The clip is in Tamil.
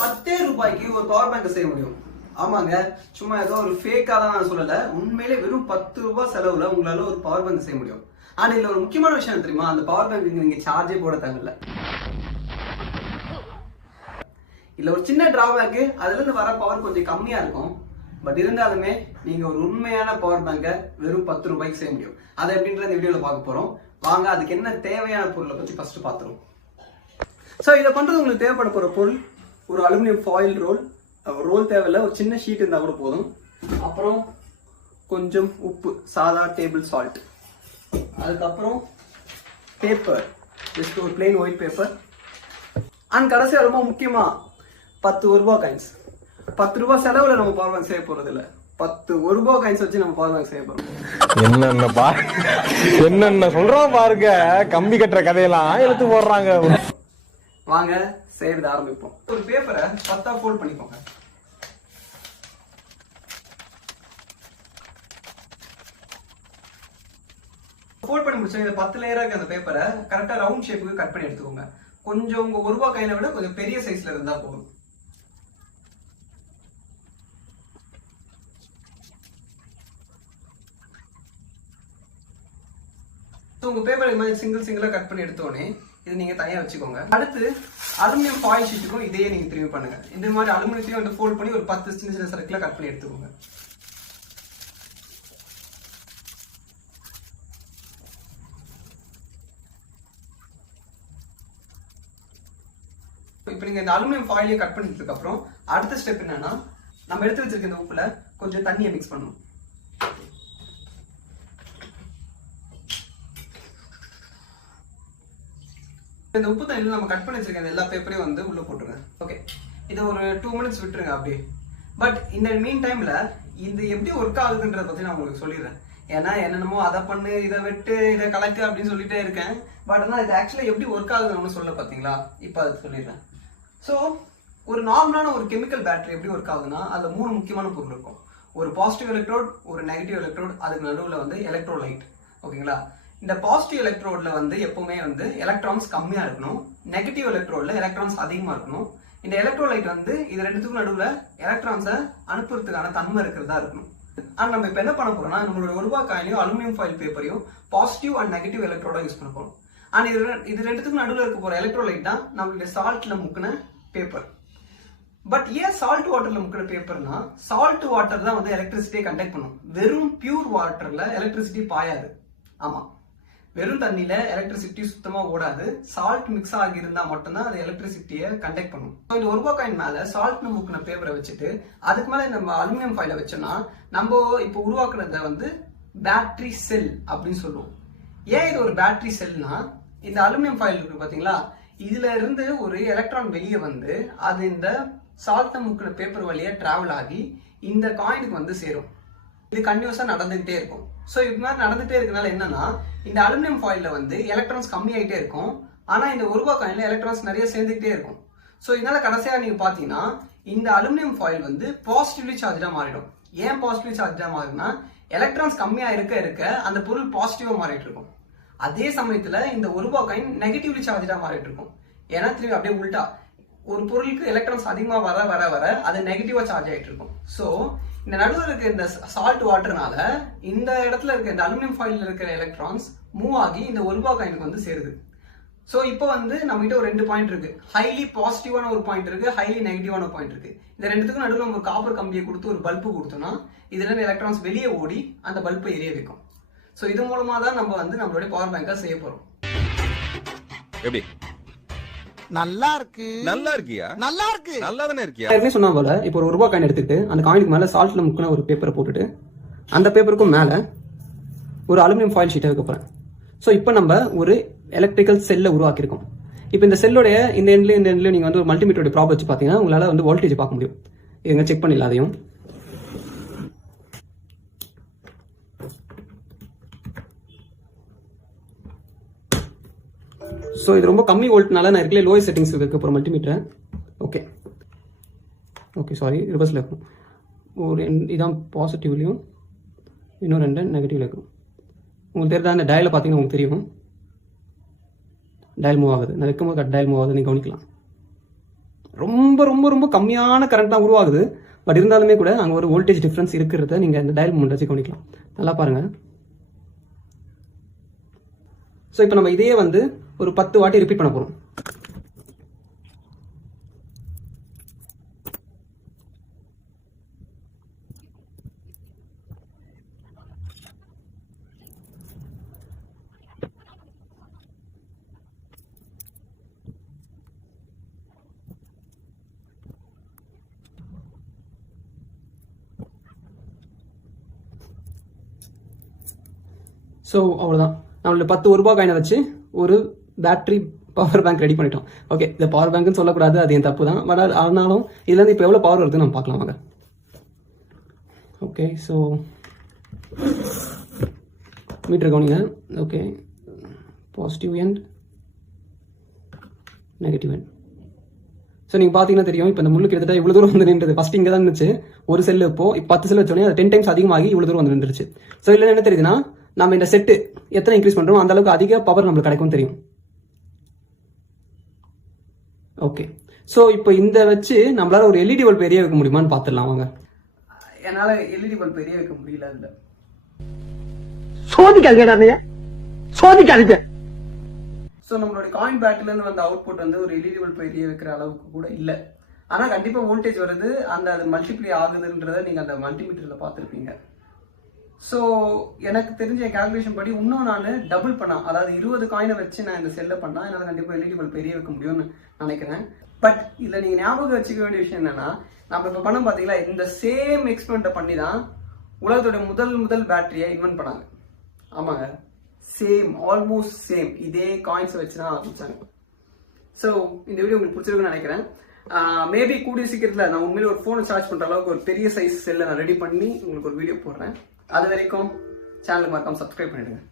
10 ரூபாய்க்கு ஒரு பவர் பேங்க் செய்ய முடியும். ஆமாங்க, சும்மா ஏதோ ஒரு ஃபேக்காக நான் சொல்லல, உண்மையிலே வெறும் 10 ரூபாய் செலவுல உங்களால ஒரு பவர் பேங்க் செய்ய முடியும். ஆனா இதுல ஒரு முக்கியமான விஷயம் தெரியுமா, அந்த பவர் பேங்க் நீங்க சார்ஜே போட தேவையில்ல. இல்ல ஒரு சின்ன டிராபேக், அதுல இருந்து வர பவர் கொஞ்சம் கம்மியா இருக்கும். பட் இருந்தாலுமே நீங்க ஒரு உண்மையான பவர் பேங்கை வெறும் 10 ரூபாய்க்கு செய்ய முடியும். அதை எப்படின்ற இந்த வீடியோல பார்க்க போறோம். வாங்க அதுக்கு என்ன தேவையான பொருளை பத்தி ஃபர்ஸ்ட் பார்த்துருவோம். ஸோ இதை பண்றது உங்களுக்கு தேவைப்பட போற பொருள் ஒரு அலுமினியம் ஃபாயில் ரோல் தேவையில்ல, ஒரு சின்ன ஷீட் இருந்தால் கூட போதும். அப்புறம் கொஞ்சம் உப்பு, சாதா டேபிள் சால்ட். அதுக்கப்புறம் பேப்பர், ஜஸ்ட் ஒரு பிளெயின் ஒயிட் பேப்பர். அண்ட் கடைசியாக ரொம்ப முக்கியமா 10 ரூபாய் காயின்ஸ். 10 ரூபாய் செலவுல நம்ம பவர் பேங்க் செய்ய போறது இல்ல, 10 ரூபாய் காயின்ஸ் வச்சு நம்ம பவர் பேங்க் செய்ய போறோம். என்னென்ன சொல்றோம் பாருங்க, கம்பி கட்டுற கதையெல்லாம் எடுத்து போடுறாங்க. வாங்க செய்யறது ஆரம்பிப்போம். ஒரு பேப்பரை 10ஆ ஃபோல்ட் பண்ணிக்கோங்க. ஃபோல்ட் பண்ணி முடிச்சா இந்த 10 லேயரா இருக்க அந்த பேப்பரை கரெக்டா ரவுண்ட் ஷேப்புக்கு கட் பண்ணி எடுத்துக்கோங்க. கொஞ்சம் உங்க 1 ரூபாய் கையில விட கொஞ்சம் பெரிய சைஸ்ல இருந்தா போதும். உங்க பேப்பர் இது மாதிரி சிங்கிளா கட் பண்ணி எடுத்தோடனே இது நீங்க தனியா வச்சுக்கோங்க. அடுத்து அலுமினியம் ஃபாயில் ஷீட்டுக்கும் இதையே நீங்க திரும்பி பண்ணுங்க. இந்த மாதிரி அலுமினியத்தையும் வந்து ஃபோல்ட் பண்ணி ஒரு 10 சின்ன சின்ன சர்க்கிளா கட் பண்ணி எடுத்துக்கோங்க. இப்போ நீங்க இந்த அலுமினியம் ஃபாயிலையும் கட் பண்ணதுக்கு அப்புறம் அடுத்த ஸ்டெப் என்னன்னா, நம்ம எடுத்து வச்சிருக்க இந்த உப்புல கொஞ்சம் தண்ணியை மிக்ஸ் பண்ணணும். இந்த உப்பு தண்ணியில் நம்ம கட் பண்ணி வச்சிருக்க எல்லா பேப்பரையும் வந்து உள்ள போட்டுருங்க. ஓகே, இதை ஒரு 2 மினிட்ஸ் விட்டுருங்க அப்படியே. பட் இந்த மீன் டைம்ல இது எப்படி ஒர்க் ஆகுதுன்றத பத்தி நான் உங்களுக்கு சொல்லிடுறேன். ஏன்னா என்னென்னமோ அதை பண்ணு, இதை வெட்டு, இதை கலக்கு அப்படின்னு சொல்லிட்டே இருக்கேன். பட் ஆனால் இது ஆக்சுவலா எப்படி ஒர்க் ஆகுதுன்னு சொல்ல பார்த்தீங்களா, இப்போ அதை சொல்லிடுறேன். ஸோ ஒரு நார்மலான ஒரு கெமிக்கல் பேட்டரி எப்படி ஒர்க் ஆகுதுன்னா, அதில் 3 முக்கியமான பொருள் இருக்கும். ஒரு பாசிட்டிவ் எலக்ட்ரோட், ஒரு நெகட்டிவ் எலக்ட்ரோட், அதுக்கு நடுவில் வந்து எலக்ட்ரோலைட். ஓகேங்களா, இந்த பாசிட்டிவ் எலக்ட்ரோட்ல வந்து எப்பவுமே வந்து எலக்ட்ரான்ஸ் கம்மியா இருக்கணும், நெகட்டிவ் எலக்ட்ரோட்ல எலக்ட்ரான்ஸ் அதிகமா இருக்கணும். இந்த எலக்ட்ரோலைட் வந்து இது ரெண்டுத்துக்கும் நடுவுல எலக்ட்ரான்ஸை அனுப்புறதுக்கான தன்மை இருக்கிறதா இருக்கணும். ஆனா நம்ம இப்ப என்ன பண்ண போறோம்னா, நம்மளோட 1 ரூபாய் காயிலையும் அலுமினியம் ஃபாயில் பேப்பரையும் பாசிட்டிவ் அண்ட் நெகட்டிவ் எலக்ட்ரோட யூஸ் பண்ண போறோம். ஆனா இது ரெண்டுத்துக்கும் நடுவுல இருக்க போற எலக்ட்ரோலைட் தான் நம்மளுடைய சால்ட்ல முக்கின பேப்பர். பட் ஏன் சால்ட் வாட்டர்ல முக்கின பேப்பர்னா, சால்ட் வாட்டர் தான் வந்து எலக்ட்ரிசிட்டியை கண்டக்ட் பண்ணும். வெறும் பியூர் வாட்டர்ல எலக்ட்ரிசிட்டி பாயாது. ஆமா, வெறும் தண்ணியில எலக்ட்ரிசிட்டி சுத்தமா ஓடாது. சால்ட் மிக்ஸ் ஆகி இருந்தா மட்டும்தான் அது எலக்ட்ரிசிட்டியை கண்டக்ட் பண்ணும். இந்த 1 ரூபாய் காயின் மேல சால்ட் முக்கின பேப்பரை வச்சுட்டு அதுக்கு மேல நம்ம அலுமினியம் ஃபாயில வச்சோம்னா நம்ம இப்போ உருவாக்குறத வந்து பேட்டரி செல் அப்படின்னு சொல்லுவோம். ஏன் இது ஒரு பேட்டரி செல்னா, இந்த அலுமினியம் ஃபாயில் இருக்கு பாத்தீங்களா, இதுல இருந்து ஒரு எலக்ட்ரான் வெளியே வந்து அது இந்த சால்ட் முக்கின பேப்பர் வழியா டிராவல் ஆகி இந்த காயினுக்கு வந்து சேரும். இது கண்டினியூஸா நடந்துகிட்டே இருக்கும். ஸோ இது மாதிரி நடந்துட்டே இருக்கனால என்னன்னா, இந்த அலுமினியம் ஃபாயில்ல வந்து எலக்ட்ரான்ஸ் கம்மியாயிட்டே இருக்கும். ஆனா இந்த 1 ரூபாய் காயின்ல எலக்ட்ரான்ஸ் நிறைய சேர்ந்துகிட்டே இருக்கும். ஸோ இதனால கடைசியா நீங்க பாத்தீங்கன்னா இந்த அலுமினியம் ஃபாயில் வந்து பாசிட்டிவ்லி சார்ஜா மாறிடும். ஏன் பாசிட்டிவ்லி சார்ஜா மாறுதுன்னா, எலக்ட்ரான்ஸ் கம்மியா இருக்க அந்த பொருள் பாசிட்டிவா மாறிட்டு இருக்கும். அதே சமயத்துல இந்த 1 ரூபாய் காயின் நெகட்டிவ்லி சார்ஜா மாறிட்டு இருக்கும். ஏன்னா திரும்பி அப்படியே உல்டா, ஒரு பொருளுக்கு எலக்ட்ரான்ஸ் அதிகமா வர வர வர அது நெகட்டிவா சார்ஜ் ஆயிட்டு இருக்கும். ஸோ இந்த நடுவில் இருக்க இந்த சால்ட் வாட்டர்னால இந்த இடத்துல இருக்க இந்த அலுமினியம் ஃபாயில்ல இருக்கிற எலக்ட்ரான்ஸ் மூவ் ஆகி இந்த 1 ரூபாய் காயினுக்கு வந்து சேருது. ஸோ இப்போ வந்து நம்ம கிட்ட ஒரு 2 பாயிண்ட் இருக்கு. ஹைலி பாசிட்டிவான ஒரு பாயிண்ட் இருக்கு, ஹைலி நெகட்டிவான ஒரு பாயிண்ட் இருக்கு. இந்த ரெண்டுத்துக்கும் நடுவில் நம்ம ஒரு காப்பர் கம்பியை கொடுத்து ஒரு பல்பு கொடுத்தோம்னா இதுல இருந்து எலக்ட்ரான்ஸ் வெளியே ஓடி அந்த பல்பை எரிய வைக்கும். ஸோ இது மூலமா தான் நம்ம வந்து நம்மளுடைய பவர் பேங்கா செய்ய போறோம். எப்படி நல்லா இருக்கு, நல்லா இருக்கியா, நல்லா இருக்கு, நல்லா தானே இருக்கியா. ஏற்கனவே சொன்னா போல இப்போ ஒரு 1 ரூபாய் காயின் எடுத்துட்டு அந்த காயினுக்கு மேல சால்ட்ல முக்கின ஒரு பேப்பரை போட்டுட்டு அந்த பேப்பருக்கும் மேல ஒரு அலுமினியம் ஃபாயில் ஷீட்டை வைக்க போறேன். ஸோ இப்போ நம்ம ஒரு எலக்ட்ரிக்கல் செல்லை உருவாக்கியிருக்கோம். இப்போ இந்த செல்லுடைய இந்த எண்ட்லயும் நீங்க வந்து ஒரு மல்டிமீட்டரோட ப்ராப் வச்சு பாத்தீங்கன்னா உங்களால வந்து வோல்டேஜ் பார்க்க முடியும். இவங்க செக் பண்ணிடலாம் அதையும். ஸோ இது ரொம்ப கம்மி வோல்ட்னால நான் இருக்கல லோயர் செட்டிங்ஸ் வைக்க போகிற மல்டிமீட்டர். ஓகே சாரி, ரிவர்ஸில் இருக்கும். ஒரு இதான் பாசிட்டிவ்லையும் இன்னும் 2 நெகட்டிவ்ல இருக்கும். உங்களுக்கு தெரியுதா, அந்த டயலில் பார்த்தீங்கன்னா உங்களுக்கு தெரியும் டயல் மூவ் ஆகுது. நான் வைக்கும்போது டயல் மூவ் ஆகுது, நீங்கள் கவனிக்கலாம். ரொம்ப ரொம்ப ரொம்ப கம்மியான கரண்ட் தான் உருவாகுது. பட் இருந்தாலுமே கூட அங்கே ஒரு வோல்டேஜ் டிஃப்ரென்ஸ் இருக்கிறத நீங்கள் இந்த டயல் மூமெண்ட் வச்சு கவனிக்கலாம். நல்லா பாருங்கள். ஸோ இப்போ நம்ம இதையே வந்து ஒரு 10 வாட்டி ரிப்பீட் பண்ண போகிறோம். ஸோ அவ்வளோதான், நம்மளோட 10 ரூபாய் காயினை வச்சு ஒரு பேட்டரி பவர் பேங்க் ரெடி பண்ணிட்டோம். ஓகே, இந்த பவர் பேங்க்னு சொல்லக்கூடாது, அது என் தப்பு தான். பட் ஆனாலும் இதுலேருந்து இப்போ எவ்வளோ பவர் வருதுன்னு நம்ம பார்க்கலாம் வாங்க. ஓகே, ஸோ மீட்டர் கவனிங்க. Okay, positive end, negative end. So நீங்கள் பார்த்தீங்கன்னா தெரியும், இப்போ இந்த முள்ளு கிட்டத்தட்ட இவ்வளோ தூரம் வந்து நின்றுது. ஃபஸ்ட் இங்கே தான் இருந்துச்சு ஒரு செல்லு, இப்போ 10 செல் வச்சோடனே அது 10 டைம்ஸ் அதிகமாகி இவ்வளோ தூரம் வந்து நின்றுச்சு. ஸோ இதில் என்ன தெரியுதுன்னா, நம்ம இந்த செட்டு எத்தனை இன்க்ரீஸ் பண்ணுறோம் அந்த அளவுக்கு அதிக பவர் நம்மளுக்கு கிடைக்கும் தெரியும். ஓகே, ஸோ இப்போ இந்த வச்சு நம்மளால ஒரு எல்இடி பல்ப் எரிய வைக்க முடியுமான்னு பார்த்துடலாம் வாங்க. என்னால் எல்இடி பல்ப் எரிய வைக்க முடியல. அதில் சோதிக்காதீங்க, சோதிக்காதீங்க. ஸோ நம்மளோட காயின் பேட்டரிலேருந்து வந்த அவுட்புட் வந்து ஒரு எல்இடி பல்ப் எரிய வைக்கிற அளவுக்கு கூட இல்லை. ஆனால் கண்டிப்பாக வோல்டேஜ் வருது, அது மல்டிப்ளை ஆகுதுன்றதை நீங்கள் அந்த மல்டிமீட்டரில் பார்த்துருப்பீங்க. ஸோ எனக்கு தெரிஞ்ச கால்குலேஷன் படி இன்னும் நான் டபுள் பண்ணேன், அதாவது 20 காயினை வச்சு நான் இந்த செல்லை பண்ணால் என்னால் கண்டிப்பாக எல்இடி பல்ப் எரிய வைக்க முடியும்னு நினைக்கிறேன். பட் இதில் நீங்கள் ஞாபகம் வச்சுக்க வேண்டிய விஷயம் என்னன்னா, நம்ம இப்போ பண்ண பார்த்தீங்களா, இந்த சேம் எக்ஸ்பெரிமெண்ட்டை பண்ணி தான் உலகத்தோட முதல் பேட்டரியை இன்வென்ட் பண்ணாங்க. ஆமாங்க, சேம், ஆல்மோஸ்ட் சேம், இதே காயின்ஸை வச்சு தான் ஆரம்பிச்சாங்க. ஸோ இந்த வீடியோ உங்களுக்கு பிடிச்சிருக்குன்னு நினைக்கிறேன். மேபி கூடிய சீக்கிரத்தில் நான் உண்மையிலே ஒரு ஃபோனை சார்ஜ் பண்ணுற அளவுக்கு ஒரு பெரிய சைஸ் செல்லை நான் ரெடி பண்ணி உங்களுக்கு ஒரு வீடியோ போடுறேன். அது வரைக்கும் சேனலுக்கு மறக்காம சப்ஸ்கிரைப் பண்ணிடுங்க.